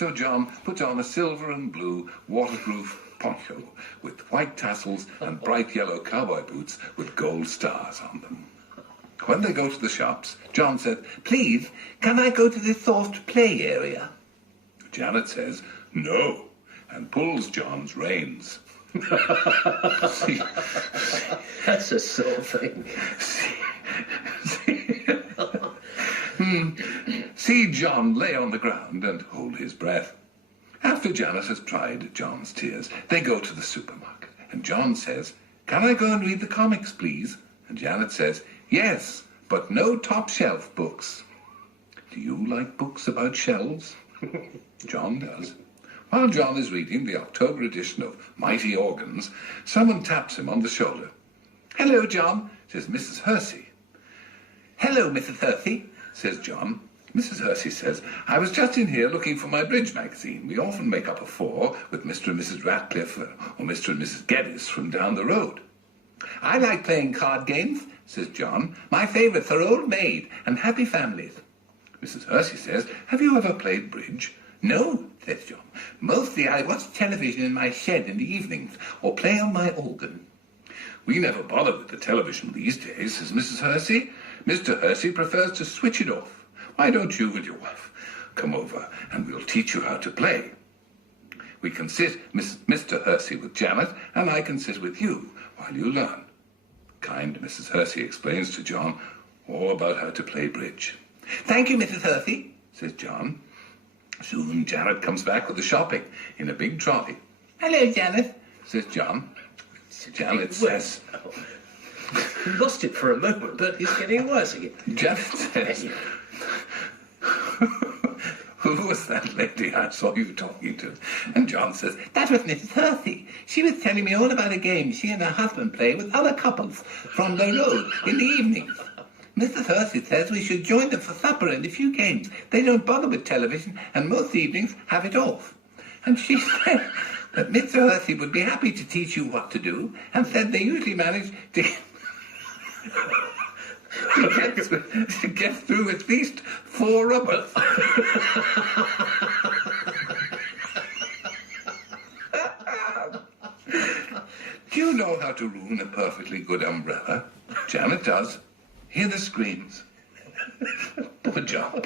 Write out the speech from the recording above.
So John puts on a silver and blue waterproof poncho with white tassels and bright yellow cowboy boots with gold stars on them. When they go to the shops, John said, "Please, can I go to the soft play area?" Janet says, "No," and pulls John's reins. See, that's a sore thing. See John lay on the ground and hold his breath. After Janet has dried John's tears, they go to the supermarket, and John says, "Can I go and read the comics, please?" And Janet says, "Yes, but no top shelf books." Do you like books about shelves? John does. While John is reading the October edition of Mighty Organs, someone taps him on the shoulder. "Hello, John," says Mrs. Hersey. "Hello, Mrs. Hersey," says John. Mrs. Hersey says, "I was just in here looking for my bridge magazine. We often make up a four with Mr. and Mrs. Ratcliffe or Mr. and Mrs. Geddes from down the road." "I like playing card games," says John. "My favourites are Old Maid and Happy Families." Mrs. Hersey says, "Have you ever played bridge?" "No," says John. "Mostly I watch television in my shed in the evenings or play on my organ." "We never bother with the television these days," says Mrs. Hersey. "Mr. Hersey prefers to switch it off. Why don't you and your wife come over and we'll teach you how to play? We can sit, Mr. Hersey, with Janet, and I can sit with you while you learn." Kind Mrs. Hersey explains to John all about how to play bridge. "Thank you, Mrs. Hersey," says John. Soon Janet comes back with the shopping in a big trolley. "Hello, Janet," says John. Janet says... We lost it for a moment, but it's getting worse again. Janet says... "Who was that lady I saw you talking to?" And John says, "That was Mrs. Hersey. She was telling me all about a game she and her husband play with other couples from the road in the evenings. Mrs. Hersey says we should join them for supper and a few games. They don't bother with television and most evenings have it off. And she said that Mr. Hersey would be happy to teach you what to do and said they usually manage to get through at least 4 rubbers." Do you know how to ruin a perfectly good umbrella? Janet does. Hear the screams. Poor John.